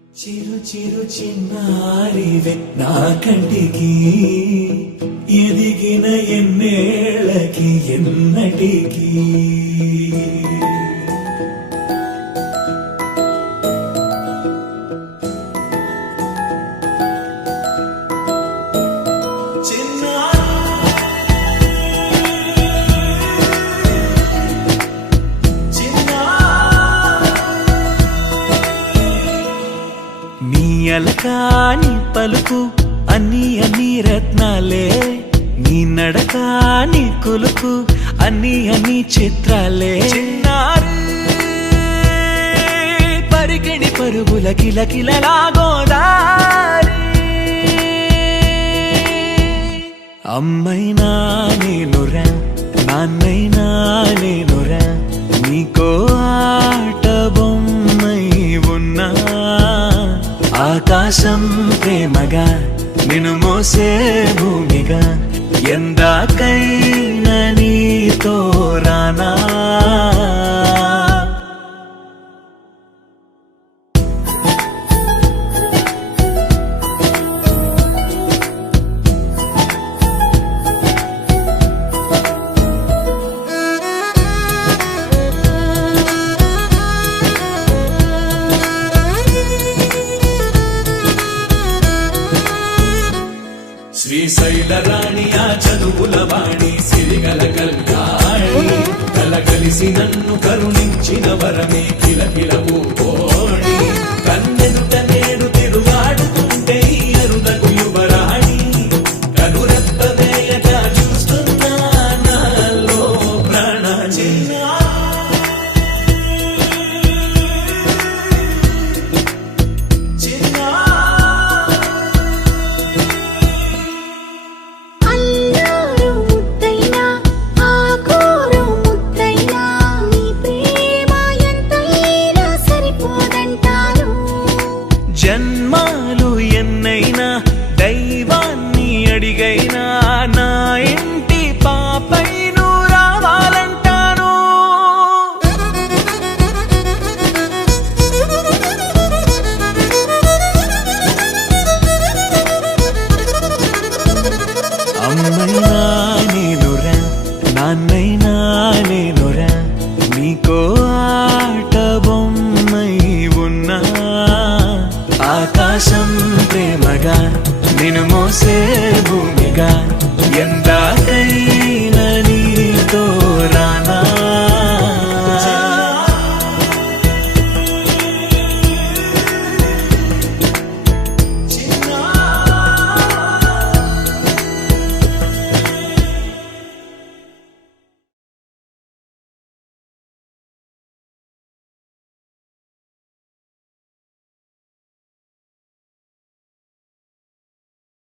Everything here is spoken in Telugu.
చిరు చిరు చిన్నారివే నా కంటికి ఎదిగిన ఎన్నేళ్ళకి ఎన్నటికి అలకాని పలుకు అన్ని అన్ని రత్నాలే నీ నడక నీ కులుకు అన్ని అన్ని చిత్రాలే చిన్నారు పరికిణి పరుగుల కిలకిలలా గోదారి అమ్మైనా నేనురా నాన్నైనా నేనురా నీకో ఆట బొమ్మై ఉన్నా ఆకాశం ప్రేమగా నిన్ను మోసే భూమిగా ఎందాకైనా నీతో రానా శ్రీశైల రాణి ఆ చదువుల వాణి సిరిగల కల్యాణి కలగలిసి నన్ను కరుణించిన వరమే కిలకిలవు కోణి కన్నెదుట నేడు తిరుగాడుతుంటే అరుదకు యువరాణి కనురెప్ప వేయగా చూస్తున్నా నాలో ప్రాణ జన్మాలు ఎన్నైనా దైవాన్ని అడిగైనా నా ఇంటి పాపై నువ్వు రావాలంటాను అమ్మైనా నేనురా నాన్నైనా నేనురా నీకో ఆట బొమ్మై ఉన్నా ఆకాశం ప్రేమగా నిన్ను మోసే భూమిగా ఎంత